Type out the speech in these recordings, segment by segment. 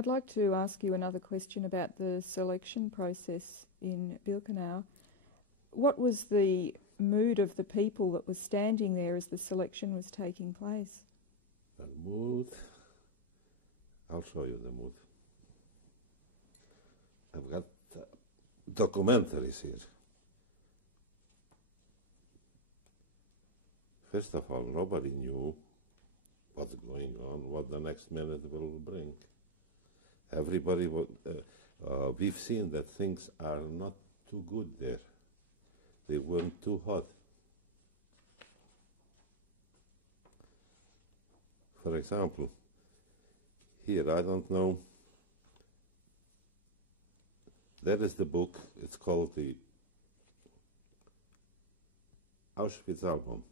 I'd like to ask you another question about the selection process in Birkenau. What was the mood of the people that was standing there as the selection was taking place? The mood? I'll show you the mood. I've got documentaries here. First of all, nobody knew what's going on, what the next minute will bring. Everybody, we've seen that things are not too good there. They weren't too hot. For example, here, I don't know, that is the book, it's called the Auschwitz Album,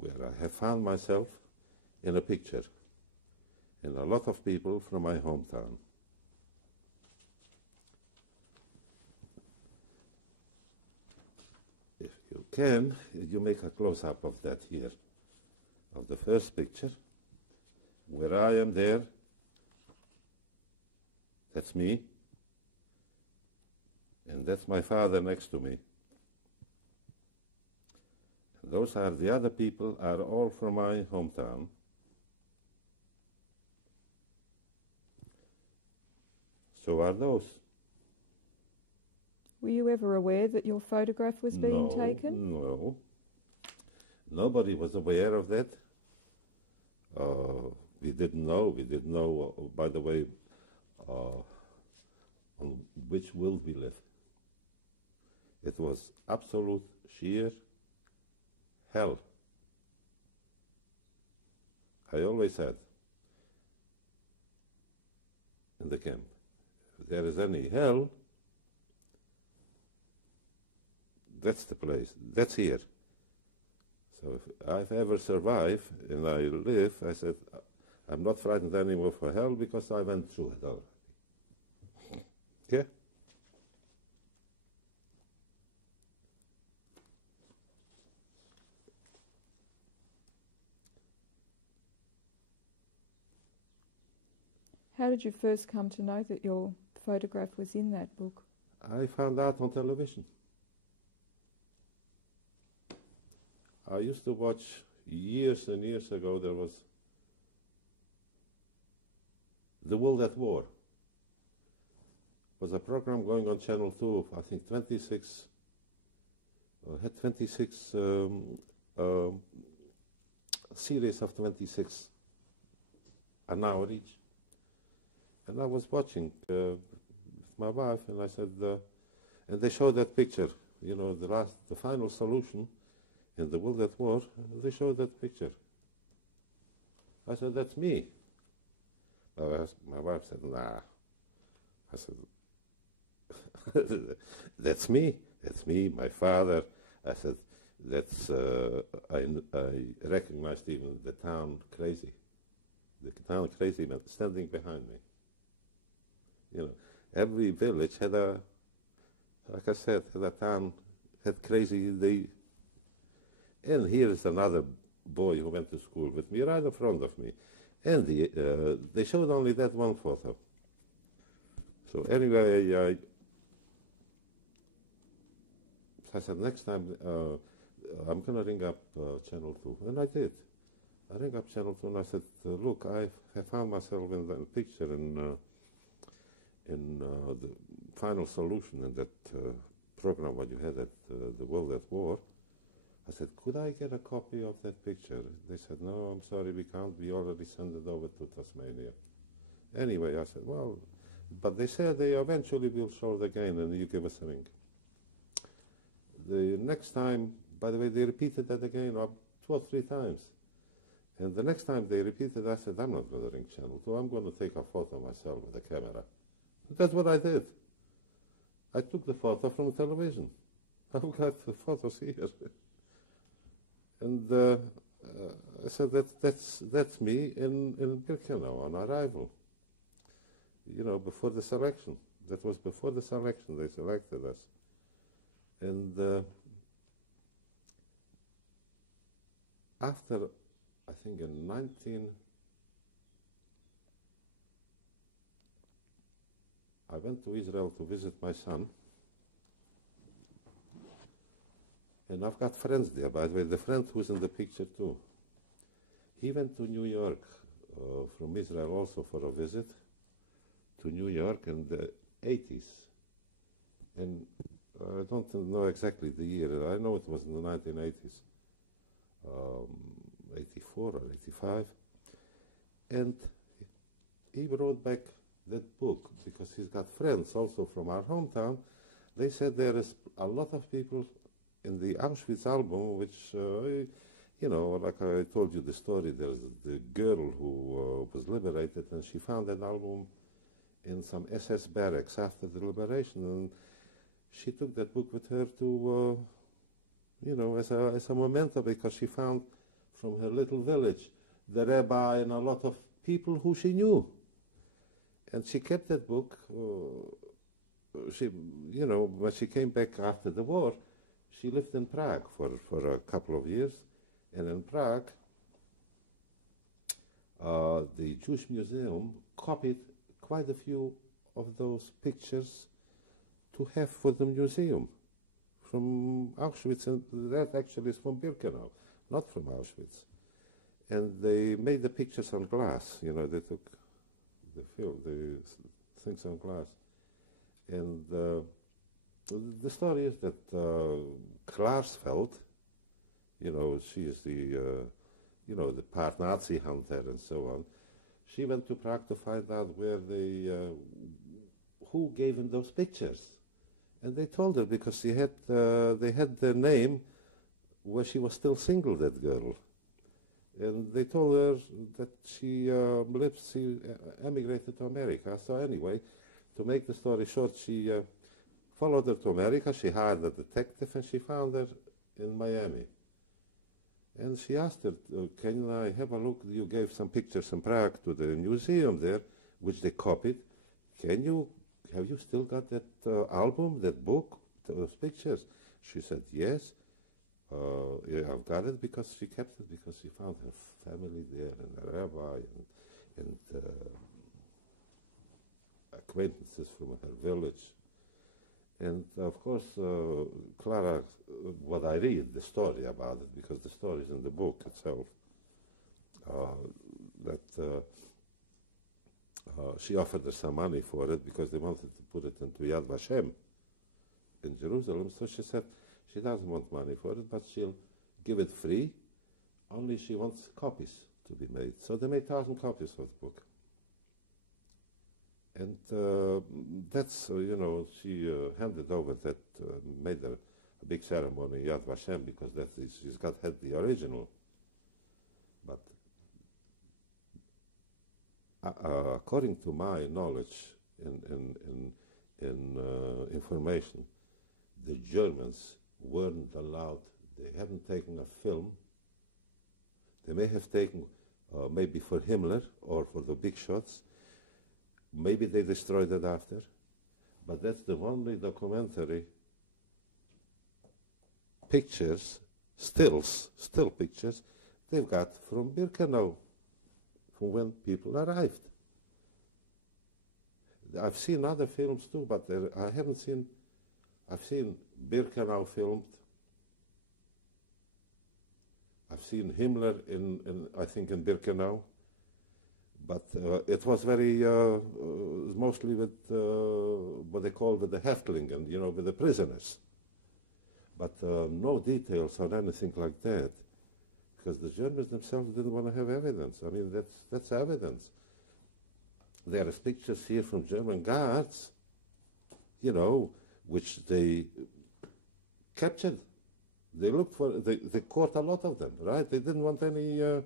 where I have found myself in a picture, and a lot of people from my hometown. If you can, you make a close-up of that here, of the first picture, where I am there. That's me, and that's my father next to me. And those are the other people, are all from my hometown. So are those. Were you ever aware that your photograph was being taken? No. Nobody was aware of that. We didn't know. We didn't know, by the way, on which world we live. It was absolute sheer hell. I always said in the camp, if there is any hell, that's the place, that's here. So if I've ever survived and I live, I said, I'm not frightened anymore for hell because I went through it already. Yeah? How did you first come to know that your photograph was in that book? I found out on television. I used to watch, years and years ago, there was The World at War. It was a program going on Channel 2, I think 26, had 26 series of 26 an hour each. And I was watching with my wife, and I said, and they showed that picture, you know, the final solution in The World at War, they showed that picture. I said, that's me. My wife said, nah. I said, that's me, my father. I said, that's, I recognized even the town crazy. The town crazy man standing behind me. You know, every village had like I said, had a town, had crazy, and here is another boy who went to school with me, right in front of me. And they showed only that one photo. So anyway, I said, next time I'm going to ring up Channel 2. And I did. I rang up Channel 2 and I said, look, I have found myself in that picture in the final solution in that program what you had at The World at War. I said, could I get a copy of that picture? They said, no, I'm sorry, we can't. We already sent it over to Tasmania. Anyway, I said, well, but they said they eventually will show it again and you give us a ring. The next time, by the way, they repeated that again 2 or 3 times. And the next time they repeated, I said, I'm not going to ring Channel 2. I'm going to take a photo myself with a camera. That's what I did. I took the photo from television. I've got the photos here. And I said, that's me in Birkenau on arrival. You know, before the selection. That was before the selection. They selected us. And after, I think in 19 I went to Israel to visit my son. And I've got friends there, by the way. The friend who's in the picture too. He went to New York from Israel also for a visit to New York in the 80s. And I don't know exactly the year. I know it was in the 1980s, 84 or 85. And he brought back that book because he's got friends also from our hometown. They said there is a lot of people in the Auschwitz Album, which, you know, like I told you the story, there's the girl who was liberated, and she found an album in some SS barracks after the liberation, and she took that book with her to, you know, as a memento, because she found from her little village the rabbi and a lot of people who she knew. And she kept that book. She, you know, when she came back after the war, she lived in Prague for a couple of years. And in Prague, the Jewish Museum copied quite a few of those pictures to have for the museum from Auschwitz, and that actually is from Birkenau, not from Auschwitz. And they made the pictures on glass, you know, they took the film, the things on glass. And the story is that Klarsfeld, you know, she is the, you know, the part Nazi hunter and so on. She went to Prague to find out where they, who gave him those pictures. And they told her because they had their name where she was still single, that girl. And they told her that she emigrated to America. So anyway, to make the story short, she followed her to America. She hired a detective, and she found her in Miami. And she asked her, can I have a look? You gave some pictures in Prague to the museum there, which they copied. Have you still got that album, that book, those pictures? She said, yes. Yeah, I've got it because she kept it, because she found her family there, and a rabbi, and acquaintances from her village. And of course, Clara, what I read, the story about it, because the story is in the book itself, that she offered her some money for it because they wanted to put it into Yad Vashem in Jerusalem. So she said she doesn't want money for it, but she'll give it free, only she wants copies to be made. So they made 1,000 copies of the book. And that's, you know, she handed over that, made a big ceremony, Yad Vashem, because she's had the original. But according to my knowledge in information, the Germans weren't allowed, they haven't taken a film. They may have taken maybe for Himmler or for the big shots. Maybe they destroyed it after, but that's the only documentary pictures, still pictures, they've got from Birkenau, from when people arrived. I've seen other films too, but I haven't seen, I've seen Birkenau filmed. I've seen Himmler I think in Birkenau. But it was very, mostly with what they call with the Häftlingen, you know, with the prisoners. But no details on anything like that, because the Germans themselves didn't want to have evidence. I mean, that's evidence. There are pictures here from German guards, you know, which they captured. They looked for, they caught a lot of them, right? They didn't want any...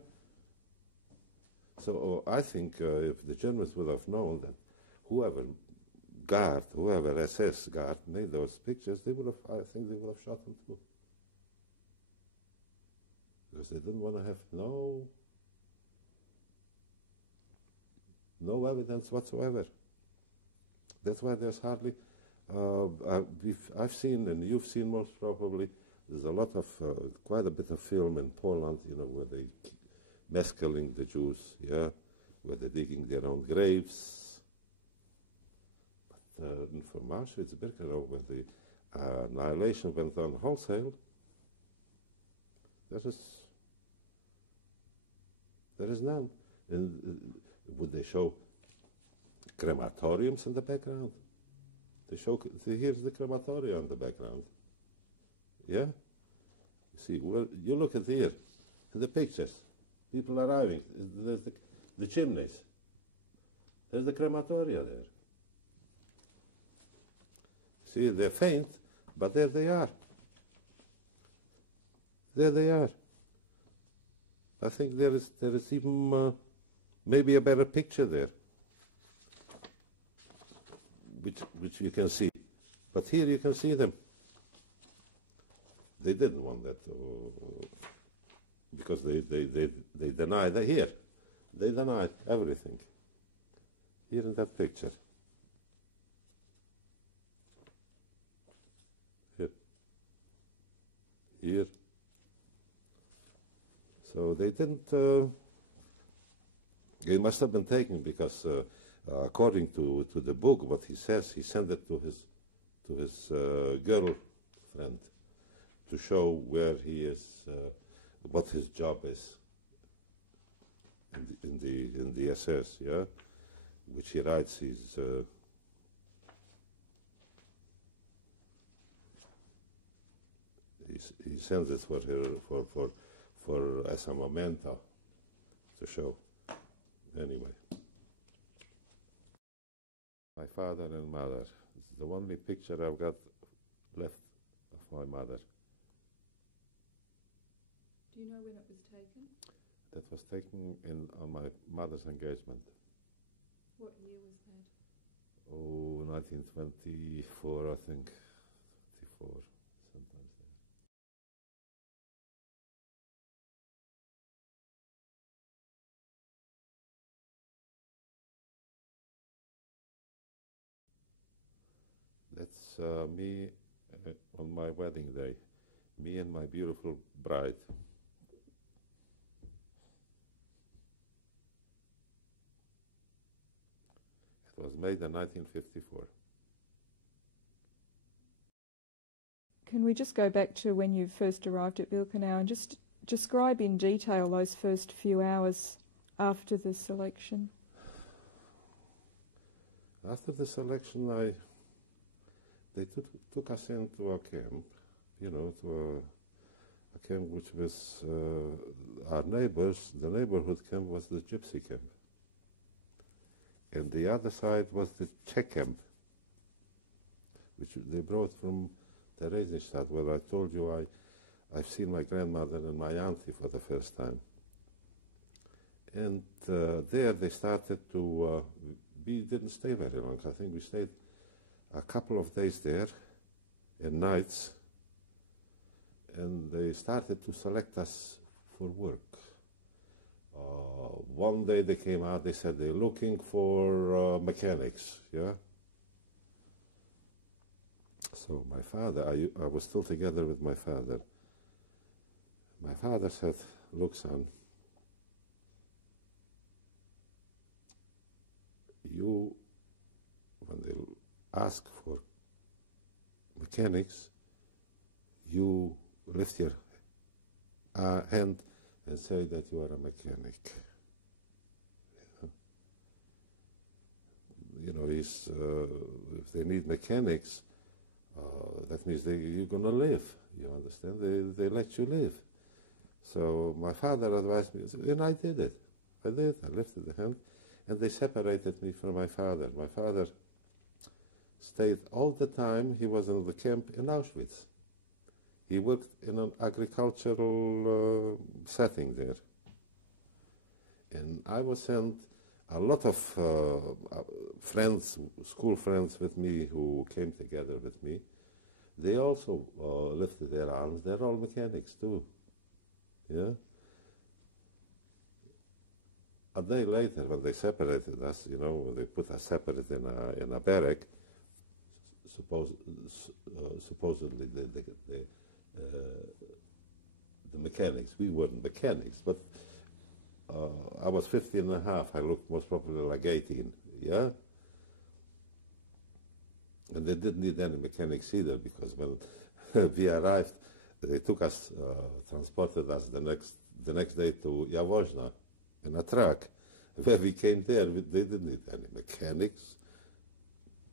So I think if the Germans would have known that whoever SS guard made those pictures, I think they would have shot them too. Because they didn't want to have no evidence whatsoever. That's why there's hardly, I've seen, and you've seen most probably, there's a lot of, quite a bit of film in Poland, you know, where they mescaling the Jews, yeah, where they're digging their own graves. from Auschwitz, Birkenau, where the annihilation went on wholesale, there is none. And would they show crematoriums in the background? They show, here's the crematorium in the background. Yeah? You see, well, you look at here, the pictures, people arriving, there's the chimneys. There's the crematoria there. See, they're faint, but there they are. There they are. I think there is even maybe a better picture there, which you can see. But here you can see them. They didn't want that because they denied that here. They denied everything. Here in that picture. Here. So they didn't. It must have been taken because, according to the book, what he says, he sent it to his girlfriend to show where he is, what his job is in the SS, yeah, which he writes. He sends it for her for as a memento to show. Anyway, my father and mother. It's the only picture I've got left of my mother. Do you know when it was taken? That was taken on my mother's engagement. What year was that? Oh, 1924, I think. 24, sometimes there. That's me on my wedding day. Me and my beautiful bride. It was made in 1954. Can we just go back to when you first arrived at Birkenau and just describe in detail those first few hours after the selection? After the selection, they took us into a camp, to a camp which was our neighbors. The neighborhood camp was the gypsy camp. And the other side was the Czech camp, which they brought from Theresienstadt, where I told you I've seen my grandmother and my auntie for the first time. And there they started to, we didn't stay very long. I think we stayed a couple of days there and nights, and they started to select us for work. One day they came out, they said they're looking for mechanics, yeah? So my father, I was still together with my father. My father said, look son, you, when they ask for mechanics, you lift your hand and say that you are a mechanic. If they need mechanics, that means you're going to live. You understand? They let you live. So my father advised me, and I did it. I lifted the hand, and they separated me from my father. My father stayed all the time. He was in the camp in Auschwitz. He worked in an agricultural setting there. And I was sent a lot of friends, school friends with me who came together with me. They also lifted their arms. They're all mechanics too. Yeah? A day later, when they separated us, they put us separate in a barrack, supposedly the mechanics. We weren't mechanics, but I was 15 and a half. I looked most probably like 18, yeah? they didn't need any mechanics either, because when we arrived, they took us, transported us the next day to Jaworzno in a truck. Where we came there, they didn't need any mechanics.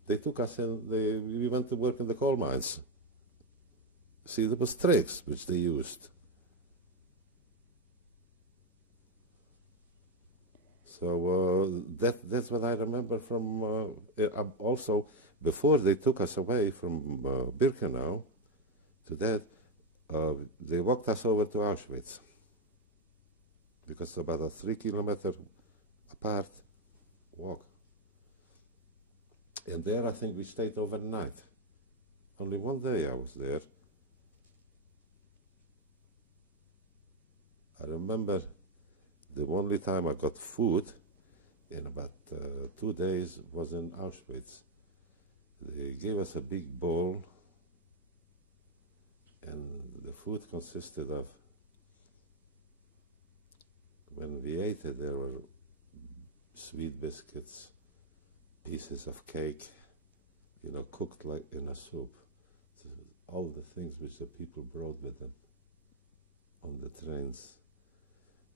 They took us and we went to work in the coal mines. See, there was tricks which they used. So that's what I remember from, also, before they took us away from Birkenau to that, they walked us over to Auschwitz, because about a 3-kilometer apart walk. And there I think we stayed overnight. Only one day I was there. I remember the only time I got food in about 2 days was in Auschwitz. They gave us a big bowl, and the food consisted of, when we ate it, there were sweet biscuits, pieces of cake, you know, cooked like in a soup. So all the things which the people brought with them on the trains.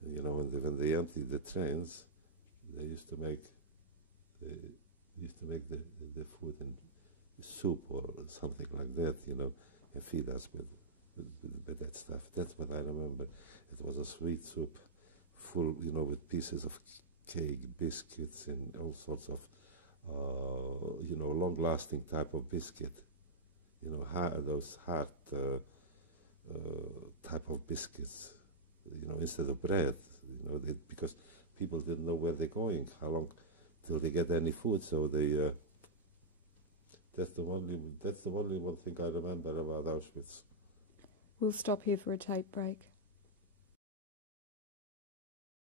You know, when they emptied the trains, they used to make the food in soup or something like that, you know, and feed us with that stuff. That's what I remember. It was a sweet soup, full, you know, with pieces of cake, biscuits, and all sorts of, you know, long-lasting type of biscuit. You know, those hard type of biscuits. You know, instead of bread, you know, because people didn't know where they're going, how long till they get any food. So they, that's the only one thing I remember about Auschwitz. We'll stop here for a tape break.